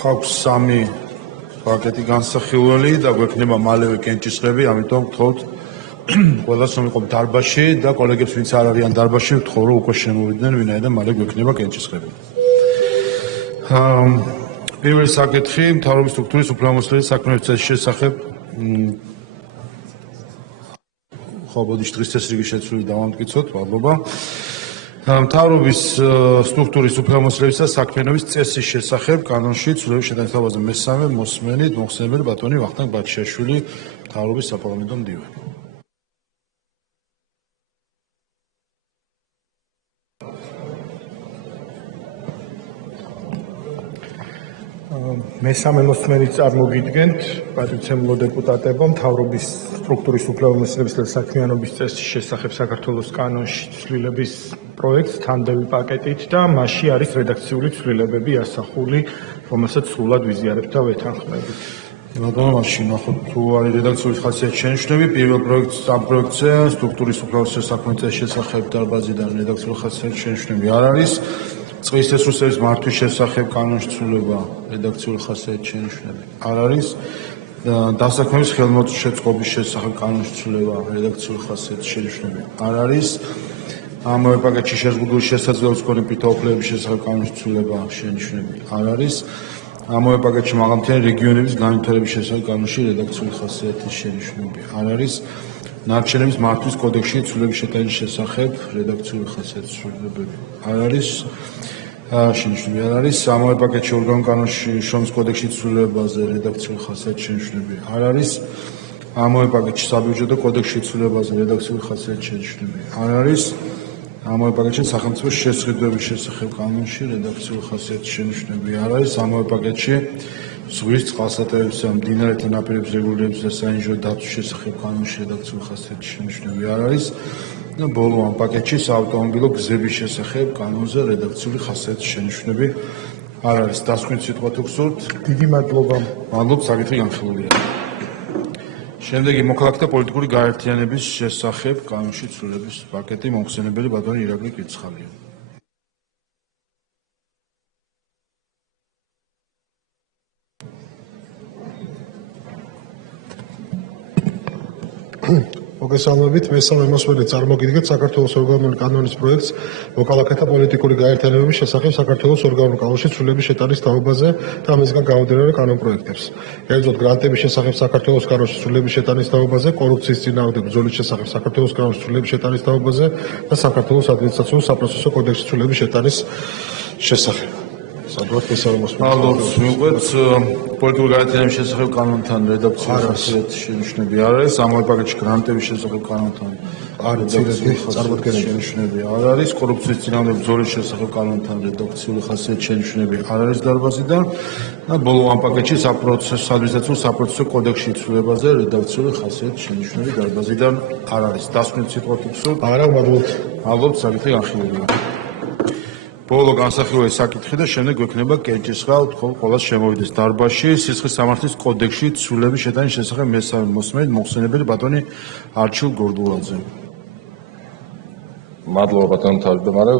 გვაქვს 3 პაკეტი განსახილველი და გვექნება მალევე კენჭისყრები, ამიტომ ვთხოვთ ყველას რომ იყო დარბაზში და კოლეგებს ვინც არ არიან დარბაზში ვთხოვ რომ უკვე შემოვიდნენ ვინაიდან მალე გვექნება კენჭისყრები. პირველი საკითხი მთავრობის სტრუქტურის უფლებამოსილების საქმეების წესის შესახებ ხო ბოდიში დღის წესრიგი შეცვლილი დავამტკიცოთ, მადლობა. მთავრობის სტრუქტურის უფლებამოსილებისა და საქმიანობის წესის შესახებ კანონში ცვლილების შეტანის თავაზე მესამე მოსმენით მოხსენებელი ბატონი ვახტანგ ბაქშიაშვილი მთავრობის საპარლამენტო მდივანი. მესამე მოსმენით წარმოგიდგენთ პატრიცემულო დეპუტატებო მთავრობის სტრუქტურის უფლებამოსილების და საქმიანობის წესის შესახებ საქართველოს კანონში ცვლილების პროექტს თანდევი პაკეტით და მასში არის რედაქციული ცვლილებები ასახული, რომელსაც სრულად ვიზიარებთ და ვეთანხმებით. ბატონო, მაშინ ნახოთ თუ არის რედაქციული ხასიათის შენიშვნები. პირველ პროექტზე სტრუქტურის უფლებამოსილების საქმეების წესის შესახებ დარბაზიდან რედაქციული ხასიათის შენიშვნები არ არის. წყლის რესურსების მართვის შესახებ კანონში ცვლილება რედაქციული ხასიათის შენიშვნები არ არის. დასაქმების ხელმოწყობის შესახებ კანონში ცვლილება რედაქციული ხასიათის შენიშვნები არ არის. ამავე პაკეტში შეზღუდული შესაძლებლობის მქონე პირთა შესახებ კანონში ცვლილება შენიშვნები არ არის. ამავე პაკეტში მაღალმთიანი რეგიონების განვითარების შესახებ კანონში რედაქციული ხასიათის შენიშვნები არ არის. ნარჩენების მართვის კოდექსში ცვლილების შეტანის შესახებ რედაქციული ხასიათის ცვლილებები არ არის. შენიშვნები არ არის. ამავე პაკეტში ორგანულ კანონში შრომის კოდექსში ცვლილებაზე რედაქციული ხასიათის შენიშვნები არ არის. ამავე პაკეტში საბიუჯეტო კოდექსში ცვლილებაზე რედაქციული ხასიათის შენიშვნები არ არის. ამავე პაკეტში სახელმწიფოს შესყიდვების შესახებ კანონში რედაქციული ხასიათის შენიშვნები არ არის. ამავე პაკეტში ზღვის წყალსატევებისა და მდინარეთა ნაპირების რეგულირების და საინჟინრო დაცვის შესახებ კანონში რედაქციული ხასიათის შენიშვნები არ არის. და ბოლო ამ პაკეტში საავტომობილო გზების შესახებ კანონზე რედაქციული ხასიათის შენიშვნები არ არის. დასკვნით სიტყვა თუ გსურთ? დიდი მადლობა. მადლობთ, საკითხი განხილულია. შემდეგი მოქალაქეთა პოლიტიკური გაერთიანების შესახებ კანონში ცვლილების პაკეტი მომხსენებელი ბატონი ირაკლი კრიცხალია. მოგესალმებით, მესამე მოსმენით წარმოგიდგენთ საქართველოს ორგანული კანონის პროექტს მოქალაქეთა პოლიტიკური გაერთიანებების შესახებ საქართველოს ორგანულ კანონში ცვლილების შეტანის თაობაზე და მისგან გამომდინარე კანონპროექტებს. კერძოდ გრანტების შესახებ საქართველოს კანონში ცვლილების შეტანის თაობაზე, კორუფციის წინააღმდეგ ბრძოლის შესახებ საქართველოს კანონში ცვლილების შეტანის თაობაზე და საქართველოს ადმინისტრაციულ საპროცესო კოდექსში ცვლილების შეტანის შესახებ. მადლობთ, მიყვეთ პოლიტიკური გაერთიანების შესახებ კანონთან რედაქციული ხასიათის შენიშვნები არ არის. ამავე პაკეტში გრანტების შესახებ კანონთან რედაქციული შენიშვნები არ არის. კორუფციის წინააღმდეგ ბრძოლის შესახებ კანონთან რედაქციული ხასიათის შენიშვნები არ არის დარბაზიდან. და ბოლო ამ პაკეტში ადმინისტრაციულ საპროცესო კოდექსში ცვლილებაზე რედაქციული ხასიათის შენიშვნები დარბაზიდან არ არის. დასკვნით სიტყვა თუ გსურთ? არა, მადლობთ. მადლობთ, საკითხი განხილულია. ბოლო განსახილველი საკითხი და შემდეგ გვექნება კენჭისყრა, ვთხოვ ყველას შემოვიდეს დარბაზში. სისხლის სამართლის კოდექსში ცვლილების შეტანის შესახებ მესამე მოსმენით მოხსენებელი ბატონი არჩილ გორდულაძე. მადლობა ბატონო თავმჯდომარე,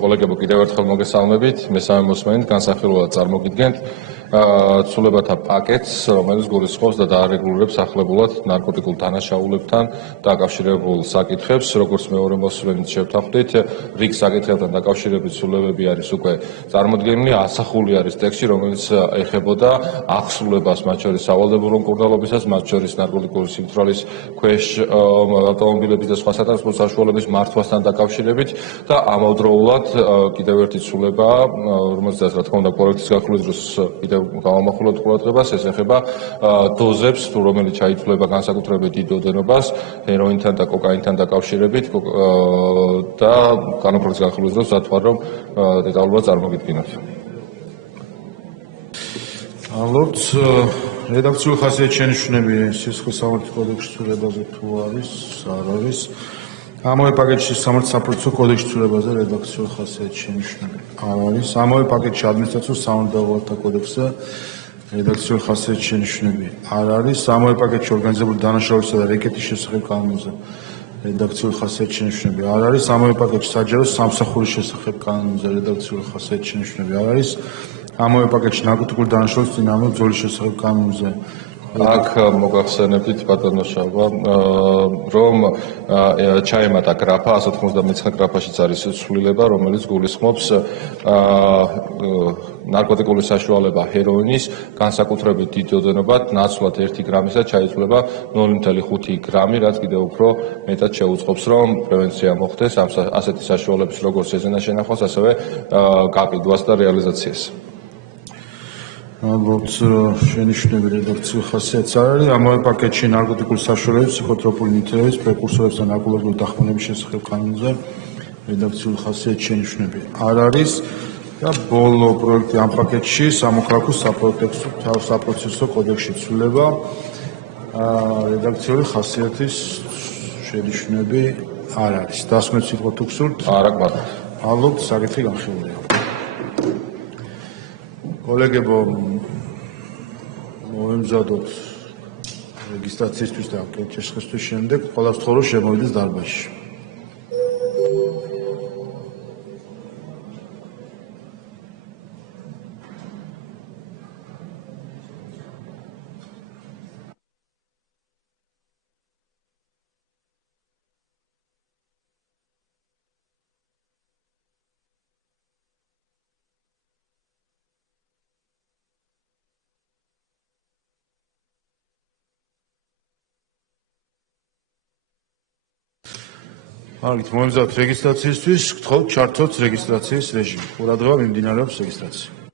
კოლეგებო კიდევ ერთხელ მოგესალმებით. მესამე მოსმენით განსახილველად წარმოგიდგენთ ცვლილებათა პაკეტს, რომელიც გულისხმობს და დაარეგულირებს ახლებურად ნარკოტიკულ დანაშაულებთან დაკავშირებულ საკითხებს. როგორც მეორე მოსმენით შევთანხმდით, რიგ საკითხებთან დაკავშირებით ცვლილებები არის უკვე წარმოდგენილი, ასახული არის ტექსტში, რომელიც ეხებოდა აღსრულებას, მათ შორის სავალდებულო მკურნალობისას, მათ შორის ნარკოტიკული სიმთვრალის ქვეშ ავტომობილების და სხვა სატრანსპორტო საშუალებების მართვასთან დაკავშირებით და ამავდროულად კიდევ ერთი ცვლილებაა, რომელზეც რა თქმა უნდა პროექტის გახსნის დროს კიდევ გამომახვილოთ ყურადღებას, ეს ეხება დოზებს, რომელიც ჩაითვლება განსაკუთრებით დიდ ოდენობას, ჰეროინთან და კოკაინთან დაკავშირებით და კანონპროექტის გახსნის დროს ვთქვათ, რომ დეტალურად წარმოგიდგინოთ. მადლობთ. რედაქციული ხასიათის შენიშვნები სისხლის სამართლის კოდექსში ცვლილებაზე თუ არის, არ არის. ამავე პაკეტში სამართლის საპროცესო კოდექსში ცვლილებაზე რედაქციული ხასიათის შენიშვნები არ არის. ამავე პაკეტში ადმინისტრაციულ სამართალდაღუალთა კოდექსზე რედაქციული ხასიათის შენიშვნები არ არის. ამავე პაკეტში ორგანიზებული დანაშაულებისა და რეკეტის შესახებ კანონზე რედაქციული ხასიათის შენიშვნები არ არის. ამავე პაკეტში საჯარო სამსახურის შესახებ კანონზე რედაქციული ხასიათის შენიშვნები არ არის. ამავე პაკეტში ნარკოტიკული დანაშაულის წინააღმდეგ ბრძოლის შესახებ კანონზე. აქ მოგახსენებთ ბატონო შალვა, რომ ჩაემატა გრაფა 199 გრაფაშიც არის ცვლილება, რომელიც გულისხმობს ნარკოტიკული საშუალება ჰეროინის განსაკუთრებით დიდ ოდენობად ნაცვლად 1 გრამისა ჩაითვლება 0.5 გრამი, რაც კიდევ უფრო მეტად შეუწყობს, რომ პრევენცია მოხდეს ასეთი საშუალების როგორც ეզენა შენახვას, ასევე გაყიდვას და რეალიზაციას. ალბათ შენიშვნები რედაქციულ ხასიათს არ არის. ამავე პაკეტში ნარკოტიკული საშუალებების, ფსიქოტროპული ნივთიერების, პრეკურსორების და ნარკოლოგიური დახმარების შესახებ კანონზე რედაქციულ ხასიათს შენიშვნები არ არის. და ბოლო პროექტი ამ პაკეტში სამოქალაქო საპროცესო კოდექსში ცვლილება რედაქციული ხასიათის შენიშვნები არ არის. დასკვნით სიტყვა თუ გსურთ? არა, ბატონო. ალბათ საკითხი განხილულია. კოლეგებო, მოემზადოთ რეგისტრაციისთვის და კენჭისყრისთვის შემდეგ ყველას ვთხოვ, რომ შემოვიდეს დარბაზში. Არით მოემზადოთ რეგისტრაციისთვის, გთხოვთ ჩართოთ რეგისტრაციის რეჟიმი. ყურადღება მიმდინარეობს რეგისტრაცია.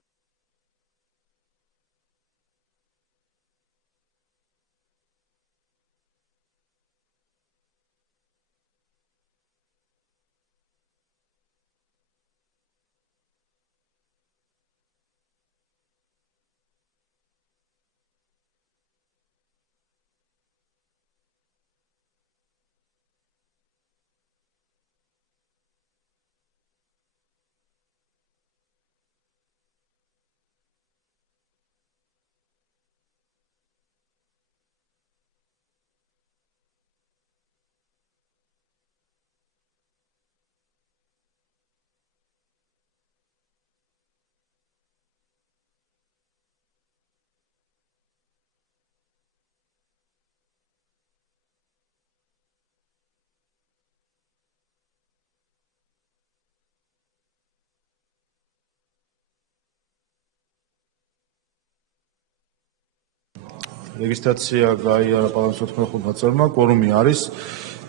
რეგისტრაცია გაიარა პალატის 95 ნაწილმა, კვორუმი არის.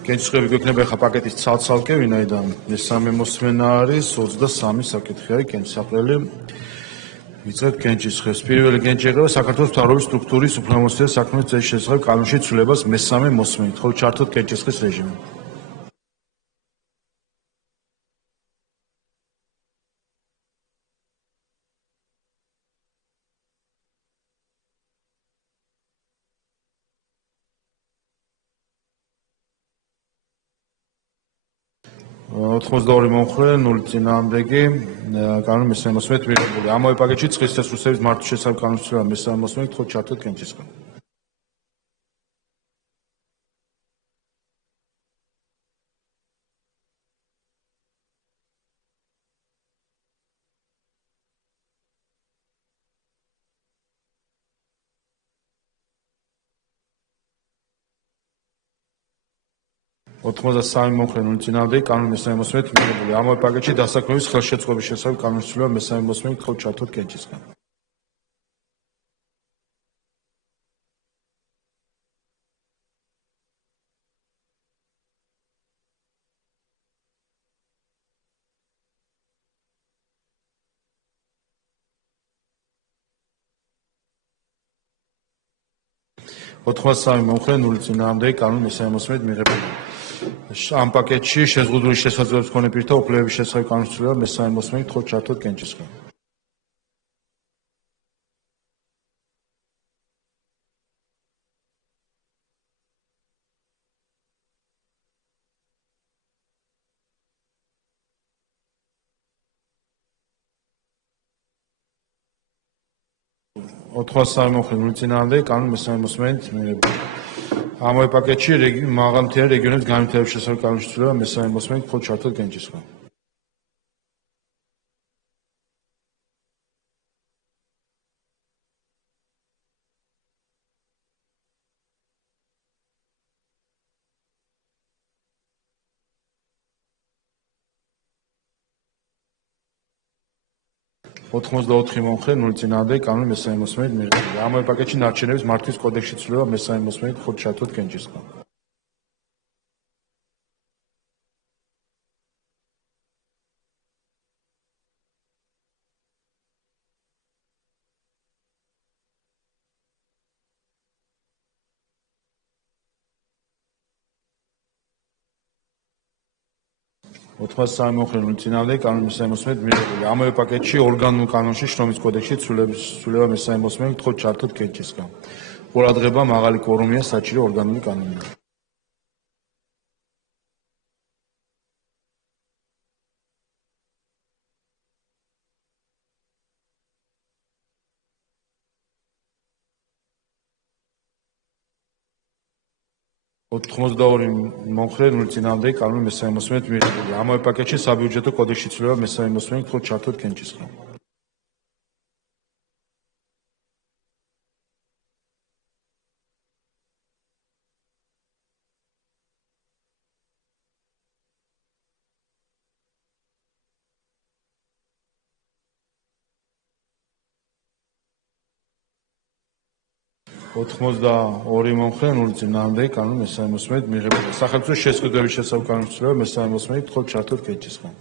კენჭისყრები გვექნება ახლა პაკეტის ცალ-ცალკე, ვინაიდან მესამე მოსმენა არის, 23 საკითხი არის კენჭისყრელი. ვიწყებთ კენჭისყრებს. პირველი კენჭი ეხება საქართველოს მთავრობის სტრუქტურის უფლებამოსილების საქმის წესის შესახებ კანონში ცვლილებას მესამე მოსმენით. ხო, ჩართოთ კენჭისყრის რეჟიმი. ოთხმოცდაორი მომხრე, 0 წინააღმდეგი, კანონი მესამე მოსმენით მიღებული. ამავე პაკეტში წყლის რესურსების მართვის შესახებ კანონის ცვლილება მესამე მოსმენით, ხო ჩართოთ კენჭისყრი. ოთხმოცდასამი მომხრე, 0 წინააღმდეგი, კანონი მესამე მოსმენით მიღებული. ამავე პაკეტში დასაქმების ხელშეწყობის შესახებ კანონის ცვლილება მესამე მოსმენით, ხო ჩართოთ კენჭისყრი. ოთხმოცდასამი მომხრე, 0 წინააღმდეგი, კანონი მესამე მოსმენით მიღებული. ამ პაკეტში შეზღუდული შესაძლებლობის მქონე პირთა უფლებების შესახებ კანონის ცვლილება მესამე მოსმენით, ხო ჩართოთ კენჭისყრი. ოთხმოცდასამი მომხრე, 0 წინააღმდეგი, კანონი მესამე მოსმენით მიღებული. ამავე პაკეტში მაღალმთიანი რეგიონების განვითარების შესახებ კანონის ცვლილება მესამე მოსმენით, ხო ჩართოთ კენჭისყრი. 84 მომხრე 0 წინააღმდეგ კანონი მესამე მოსმენით მიღებულია. ამავე პაკეტში ნარჩენების მართვის კოდექსში ცვლილება მესამე მოსმენით ხოთ ჩართოთ კენჭისყრა. ოთხმოცდასამი მომხრე 0 წინააღმდეგ კანონი მესამე მოსმენით მიღებულია. ამავე პაკეტში ორგანულ კანონში შრომის კოდექსში ცვლილება მესამე მოსმენით ხოთ ჩართოთ კენჭისყრა. ყურადღება მაღალი კვორუმია საჭირო ორგანული კანონია. ოთხმოცდაორი მომხრე 0 წინააღმდეგ კანონი მესამე მოსმენით მიღებულია. ამავე პაკეტში საბიუჯეტო კოდექსში ცვლილება მესამე მოსმენით ხოთ ჩართოთ კენჭისყრა. ოთხმოცდაორი მომხრე 0 წინააღმდეგ კანონი მესამე მოსმენით მიღებულია. სახელმწიფოს შესყიდვების შესაბამის კანონის ცვლილება მესამე მოსმენით ხოთ ჩართოთ კენჭისყრა.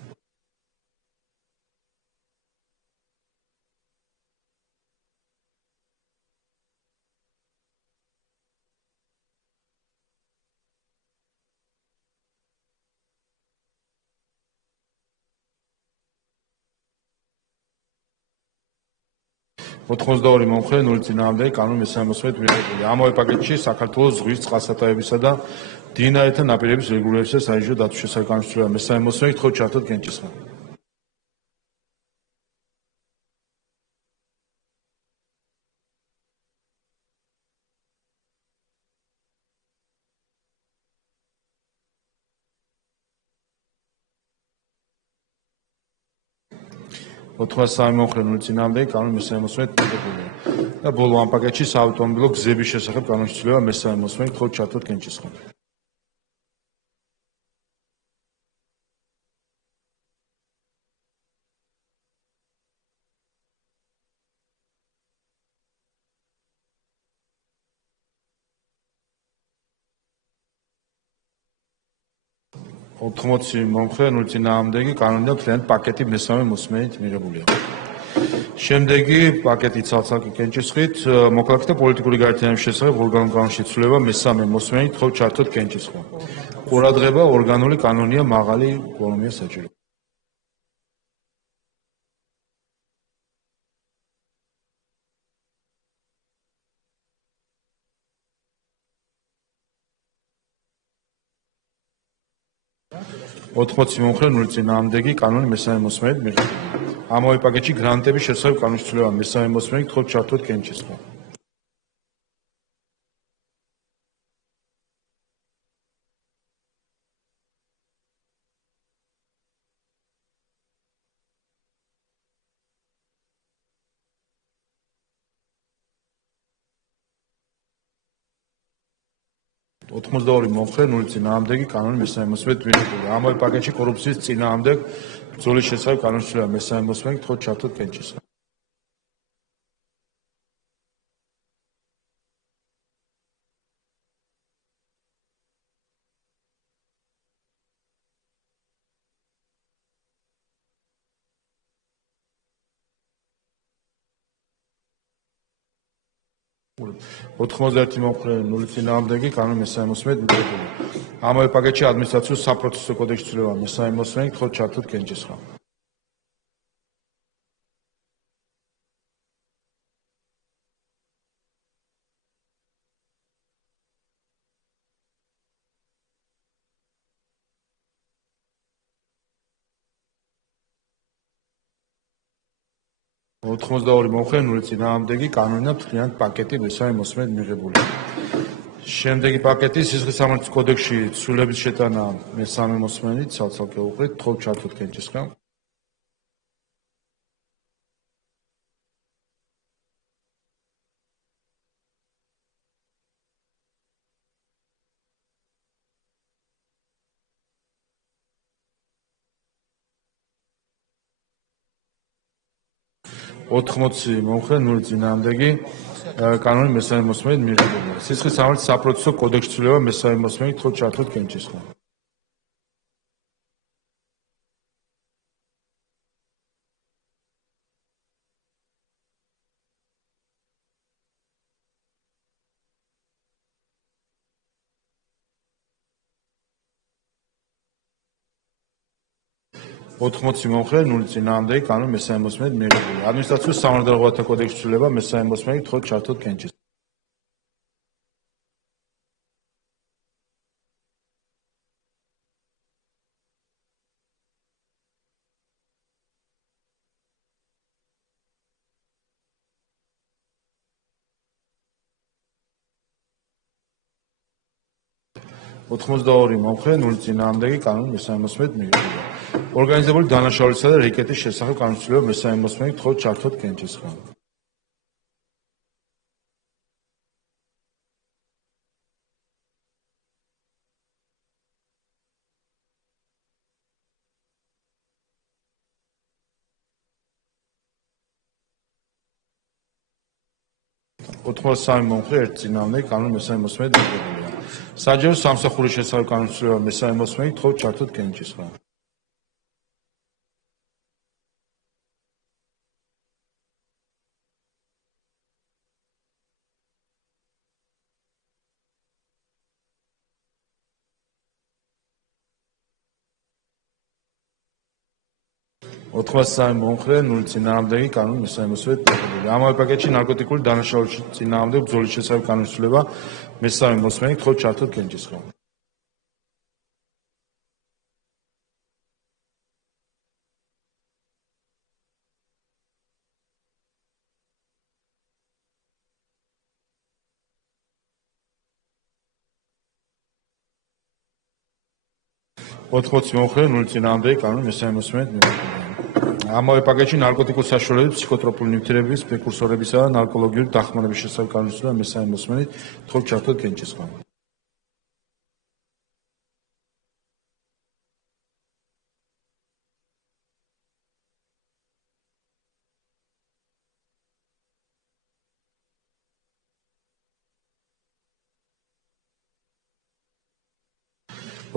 ოთხმოცდაორი მომხრე 0 წინააღმდეგ კანონი მესამე მოსმენით მიღებულია. ამავე პაკეტში საქართველოს ზღვის წყალსატევებისა და მდინარეთა ნაპირების რეგულირებისა და საინჟინრო დაცვის შესახებ კანონის ცვლილება მესამე მოსმენით ხოთ ჩართოთ კენჭისყრა. ოთხმოცდასამი მომხრე 0 წინააღმდეგ კანონი მესამე მოსმენით მიღებულია. და ბოლო ამ პაკეტში საავტომობილო გზების შესახებ კანონის ცვლილება მესამე მოსმენით ხოთ ჩართოთ კენჭისყრა. ოთხმოცი მომხრე 0 წინააღმდეგი კანონი და მთლიანად პაკეტი მესამე მოსმენით მიღებულია. შემდეგი პაკეტი ცალ-ცალკე კენჭისყრით მოქალაქეთა პოლიტიკური გაერთიანების შესახებ ორგანულ კანონში ცვლილება მესამე მოსმენით ხოთ ჩართოთ კენჭისყრა. ყურადღება ორგანული კანონია მაღალი კვორუმია საჭირო. ოთხმოცი მომხრე 0 წინააღმდეგი კანონი მესამე მოსმენით მიღებულია. ამავე პაკეტში გრანტების შესახებ კანონის ცვლილება მესამე მოსმენით ხოთ ჩართოთ კენჭისყრა. ოთხმოცდაორი მომხრე 0 წინააღმდეგი კანონი მესამე მოსმენით მიღებულია. ამავე პაკეტში კორუფციის წინააღმდეგ ბრძოლის შესახებ კანონის ცვლილება მესამე მოსმენით ხოთ ჩართოთ კენჭისყრა. ოთხმოცდაერთი მომხრე 0 წინააღმდეგი კანონი მესამე მოსმენით მიღებულია. ამავე პაკეტში ადმინისტრაციულ საპროცესო კოდექსში ცვლილება მესამე მოსმენით ხოთ ჩართოთ კენჭისყრა. ოთხმოცდაორი მომხრე 0 წინააღმდეგი კანონი და მთლიანად პაკეტი მესამე მოსმენით მიღებულია. შემდეგი პაკეტი სისხლისამართლის კოდექსში ცვლილების შეტანა მესამე მოსმენით ცალ-ცალკე უყრით ხოთ ჩართოთ კენჭისყრა. 80 მომხრე 0 წინააღმდეგი კანონი მესამე მოსმენით მიღებულია. სისხლის სამართლის საპროცესო კოდექსში ცვლილება მესამე მოსმენით თქო ჩართოთ კენჭისყრა. ოთხმოცი მომხრე 0 წინააღმდეგი კანონი მესამე მოსმენით მიღებულია. ადმინისტრაციული სამართლებრივათა კოდექსში ცვლილება მესამე მოსმენით თქო ჩართოთ კენჭისყრა. ოთხმოცდაორი მომხრე 0 წინააღმდეგი კანონი მესამე მოსმენით მიღებულია. ორგანიზებული დანაშაულისა და რეკეტის შესახებ კანონის ცვლილება მესამე მოსმენით თქო ჩართოთ კენჭისყრა. ოთხმოცდასამი მომხრე 1 წინააღმდეგი კანონი მესამე მოსმენით მიღებულია. საჯარო სამსახურის შესახებ კანონის ცვლილება მესამე მოსმენით თქო ჩართოთ კენჭისყრა. ოთხმოცდასამი მომხრე 0 წინააღმდეგი კანონი მესამე მოსმენით მიღებულია. ამავე პაკეტში ნარკოტიკული დანაშაულის წინააღმდეგ ბრძოლის შესახებ კანონის ცვლილება მესამე მოსმენით თქო ჩართოთ კენჭისყრა. ოთხმოცი მომხრე 0 წინააღმდეგი კანონი მესამე მოსმენით მიღებულია. ამავე პაკეტში ნარკოტიკულ საშუალებების, ფსიქოტროპული ნივთიერებების, პრეკურსორებისა და ნარკოლოგიური დახმარების შესახებ კანონის ცვლილება მესამე მოსმენით თქო ჩართოთ კენჭისყრა.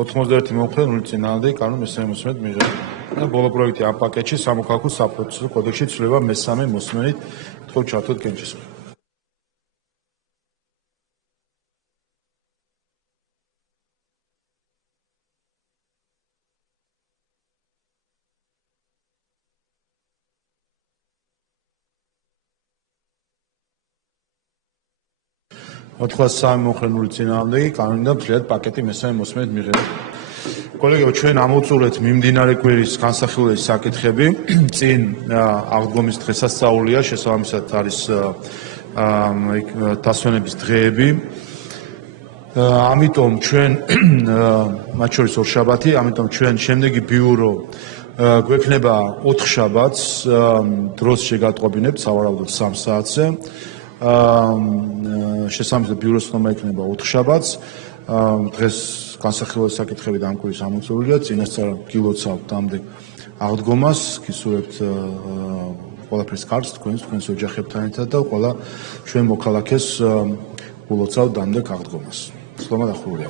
ოთხმოცდაერთი მომხრე 0 წინააღმდეგი კანონი მესამე მოსმენით მიღებულია. და ბოლო პროექტი ამ პაკეტში სამოქალაქო საპროცესო კოდექსში ცვლილება მესამე მოსმენით თქო ჩართოთ კენჭისყრა. ოთხმოცდასამი მომხრე 0 წინააღმდეგი კანონიდან მთლიანად პაკეტი მესამე მოსმენით მიღებული. კოლეგებო, ჩვენ ამოვწურეთ მიმდინარე კვირის განსახილველი საკითხები. წინ აღდგომის დღესასწაულია, შესაბამისად არის დასვენების დღეები. ამიტომ ჩვენ მათ შორის ორშაბათი, ამიტომ ჩვენ შემდეგი ბიურო გვექნება 4 შაბათს დროს შეგატყობინებთ სავარაუდოდ 3 საათზე. შესაბამისად ბიუროს ხმა იქნება 4 შაბათს. დღეს განსახილველი საკითხები და ამ კვირის ამოწურულია. წინასწარ გილოცავთ ამდენ აღდგომას, გისურვებთ ყველაფრის კარგს თქვენს ოჯახებთან ერთად და ყველა ჩვენ მოქალაქეს გულოცავთ ამდენ აღდგომას. სლომა დახურულია.